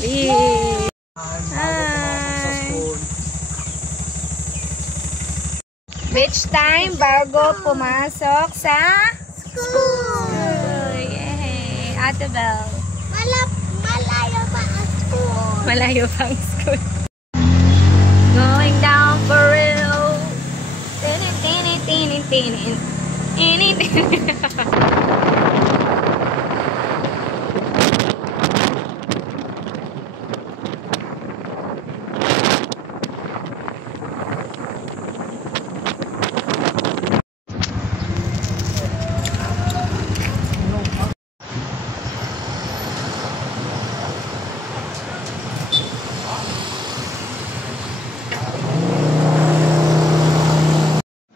Hi! Beach time bago pumasok sa school! Yay! Ate Belle. Malayo pa ang school. Malayo pa ang school. Going down for real. Tinin, tinin, tinin, tinin. Tinin, tinin.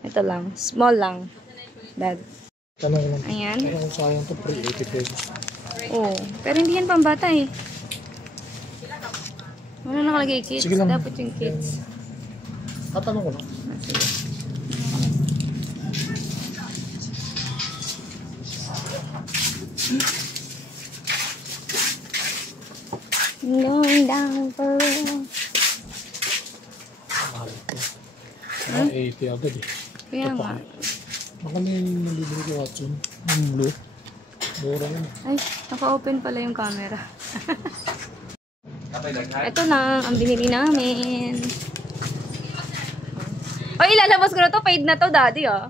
Ito lang. Small lang. Dad. Tanong lang. Ayan. Tanong kung sayang ito, pre 80 pesos. Oo. Pero hindi yan pambata eh. Wala nakalagay kids. Sige lang. Dapat yung kids. Tatanong ko lang. Sige. Going down for real. Mahal ito. 80 agad eh. Kaya nga. Baka may nalibili ko Watson. Yung blue. Mura yun. Ay, naka-open pala yung camera. Ito na ang binili namin. Ay, ilalabas ko na to. Paid na to, daddy, ah.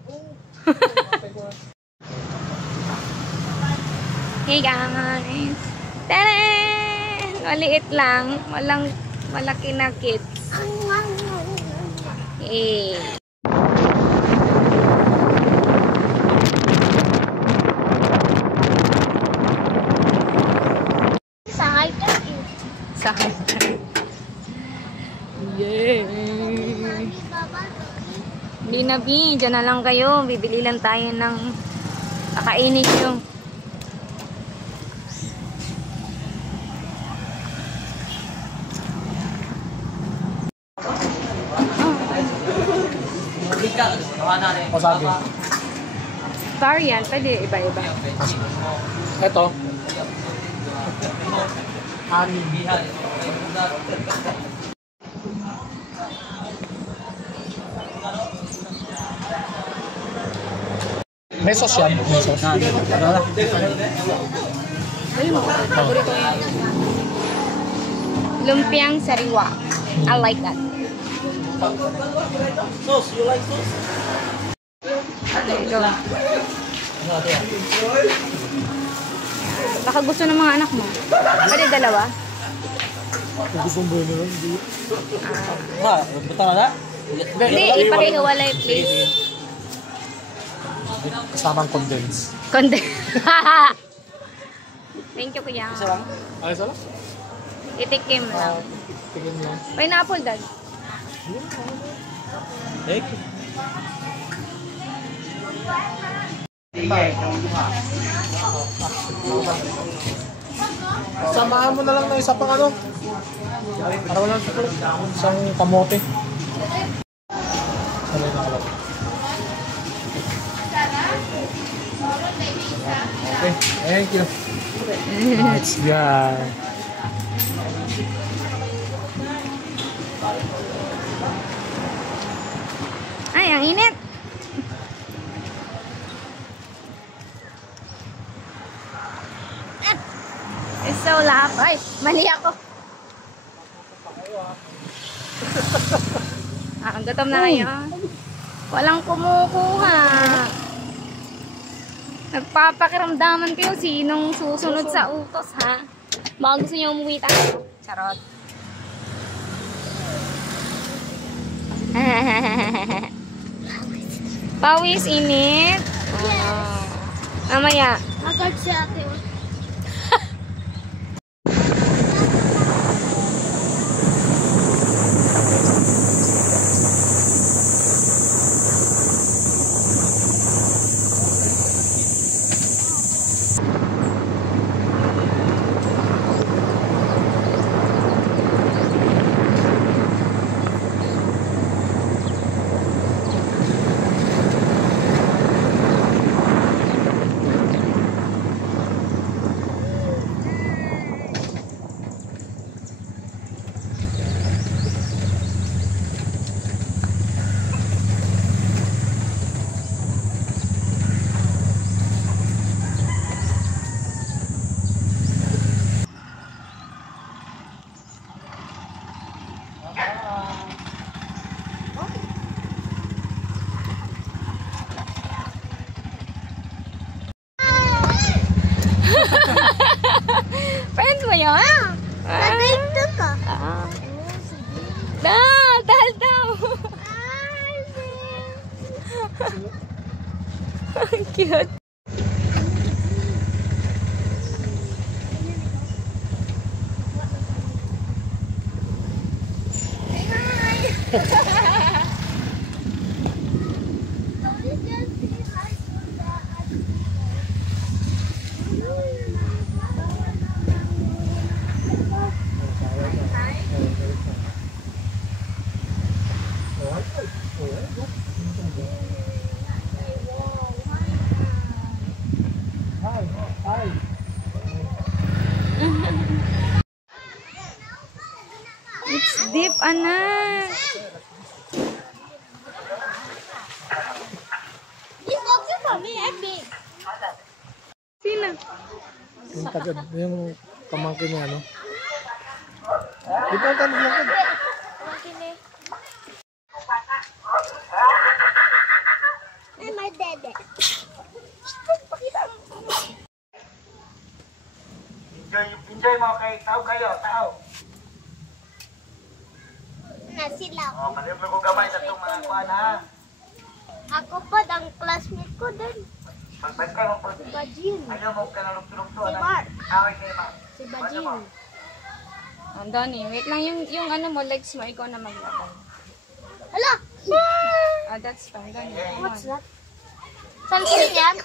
Hey, guys. Tadaan! Maliit lang. Walang malaki na kids. Hey. Sakay. Yay! Hindi na, B. Diyan na lang kayo. Bibili lang tayo ng kakainin nyo. Wasabi. Star yan. Pwede iba-iba. Ito. Anim. May sauce yan. May sauce. Ayun mo. Paborito ko yan. Lumpiang sariwa. I like that. Sauce, you like sauce? There you go. Baka gusto ng mga anak mo. Pwede dalawa? Kung gusto mo yun lang, hindi. Ha, betul ada? Hindi, ipakihiwalay please. Kasamang condense. Konde. Thank you, kuya. Ayos lang? Itikim lang. Tingin lang. Pineapple, dad. Baik. Samahan mo na lang ng isa pang ano. Para wala isang kamote. Sabay na kalap. Okay, thank you. Let's go. Ay, ang init. It's so loud. Ay, mali ako. Gutom na kayo. Walang kumukuha. Nagpapakiramdaman kayo sinong susunod sa utos, ha? Baka gusto niyo umuwi tayo. Charot. Pawis, init. Mamaya. Agad siya ate. Friend mo yun? Nandito ka. Ah. Daw, dahil daw. Cute. It's deep, anak. It's okay for me, I'm big. Sino? Yung tagad, yung pamangkin niya, ano? Ito ang tanong lang. I'm my dede. Enjoy mo kay tao kayo, tao. Nasilaw. Oh, manip ko gamay sa itong mga kuan ha. Ako pa, ang classmate ko din. Magbantay mo po. Si Bajin. Ayaw mo ka na lugtulugto. Si Mark. Away kayo, Mark. Si Bajin. Andoni, wait lang yung ano mo, legs mo, ikaw na maglakad. Hala! Ah, that's fine. Doni, What's that? Sunscreen yan?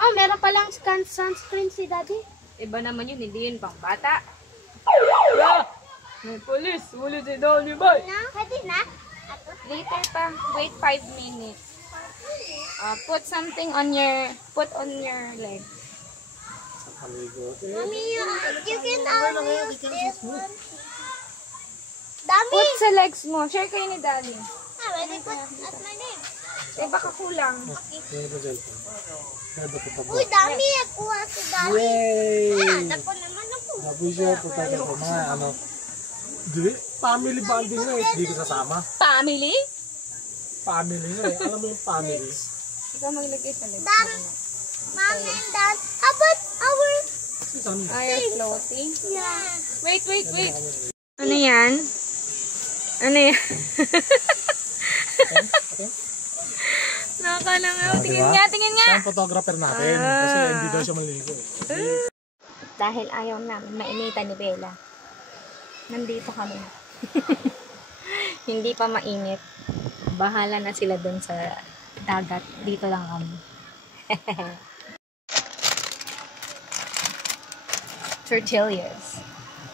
Oh, meron palang sunscreen si Daddy. Iba naman yun, hindi yun pang bata. May police, ulit si Donnie Boy. Na? Pwede na? Later pa, wait 5 minutes. Put something on your, leg. Mommy, you can only use this one. Dami! Put sa legs mo, share kayo ni Daddy. Ah, pwede put at my name. Eh, baka kulang. Uy, dami! Kuha si Daddy. Yay! Ah, dako naman ako. Sabi siya, punta ka po mga ano. Di, family bonding nga eh. Hindi ka sasama. Family? Family nga eh. Alam mo yung family? Ikaw maglagay sa legs. Dad, Mom and Dad, how about our... Are you floating? Yeah. Wait. Ano yan? Ano yan? Nakalangaw. Tingin nga. Siya ang photographer natin. Kasi hindi daw siya maliligo eh. Dahil ayaw namin mainitan ni Bella. Nandito kami. Hindi pa mainit. Bahala na sila dun sa dagat. Dito lang kami. Tortillas.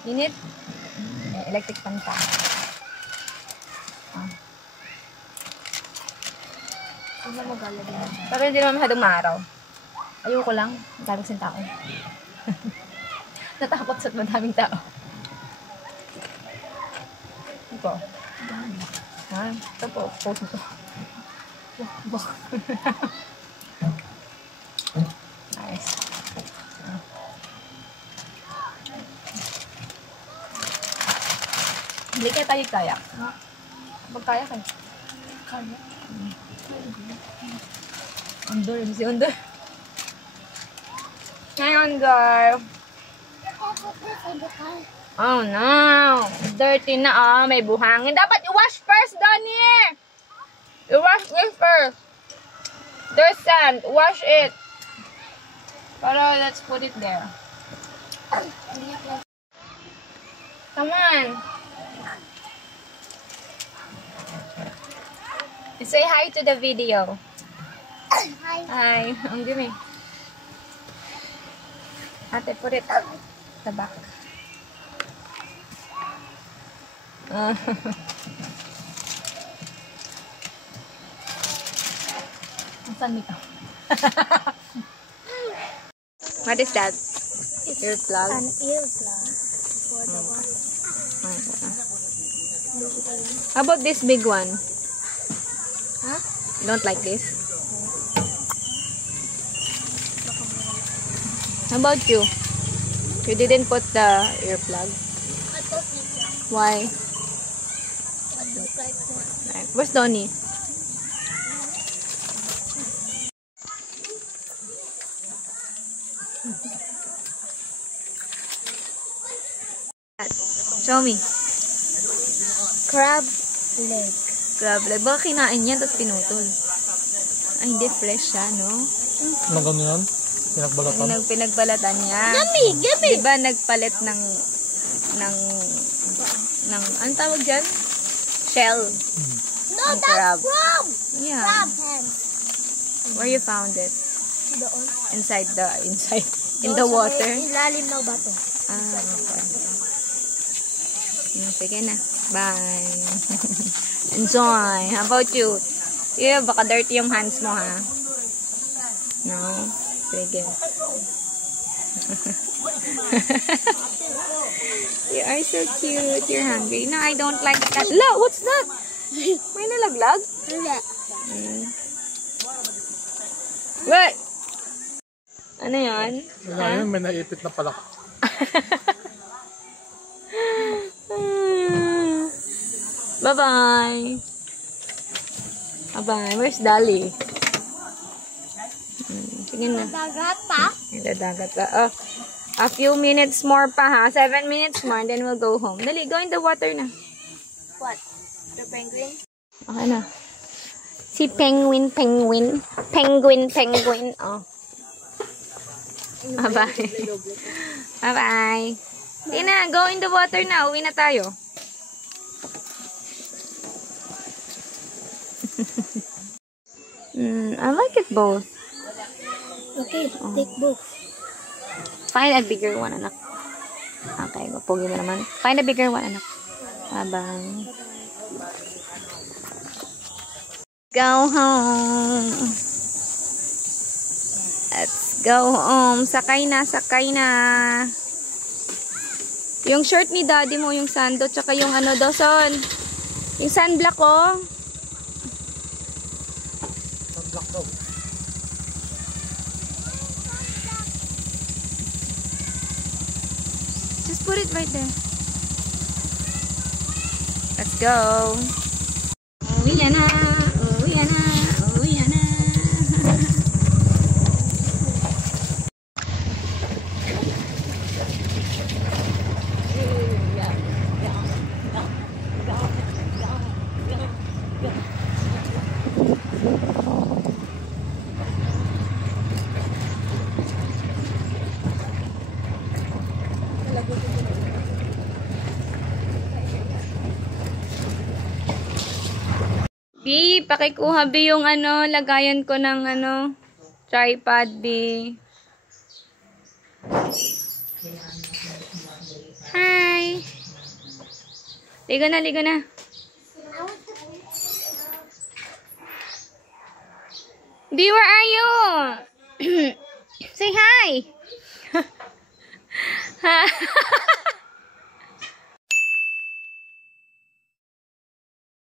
Init. Electric pan pa. Ano mo galawin? Pero hindi naman masyadong maaraw. Ayoko lang. Maraming sin tao. Natakot sa madaming tao. Ito. Ha? Ito po. Post ito. Nice. Hindi kaya tayo kayak. Magkayak eh. Kayak? Under. Si Under. Ngayon, girl. Oh no! Dirty na may buhangin. Dapat i-wash first, Donnie! I-wash this first. There's sand. Wash it. Pero let's put it there. Come on. Say hi to the video. Hi. Hi. Ang dumi. Ate, put it at the back. Saan nito? What is that? Earplug? An earplug for the water. How about this big one? Huh? You don't like this? How about you? You didn't put the earplug? I thought it Why? would look like that. Where's Donnie? Show me. Crab leg. Crab leg. Baka kinain niya tapos pinutol. Ay, hindi. Fresh siya, no? Ano gano'n yan? Pinagbalatan? Pinagbalatan niya. Yummy! Yummy! Diba nagpalit ng ano tawag dyan? Shell. No, Ang that's crab. crab! Yeah. Crab hands. Where you found it? Doon. In the water? Ilalim ng bato. Ah, okay. Sige na. Bye. Enjoy. How about you? Yeah, baka dirty yung hands mo, ha? No? Sige. You are so cute. You're hungry. No, I don't like that. Look, what's that? May nalaglag? Hindi. What? Ano yan? Wala yun, may naipit na pala. Bye-bye. Bye-bye. Where's Dali? Sige na. Dagat pa? Dagat pa. Oh, a few minutes more pa, ha? 7 minutes more, and then we'll go home. Dali, go in the water na. What? The penguin? Okay na. Si penguin. Oh. Bye-bye. Bye-bye. Sige na, go in the water na. Uwi na tayo. I like it both. Okay, take both. Find a bigger one, anak. Okay, pugi mo naman. Find a bigger one, anak. Bye-bye. Go home. Let's go home. Sakay na. Yung shirt ni daddy mo, yung sando, tsaka yung ano daw, son. Yung sunblock, oh. Sunblock daw. Just put it right there. Let's go. Uwi na. B, pakikuha B yung ano, lagayan ko ng ano, tripod B. Hi. Ligo na. B, where are you? Say hi.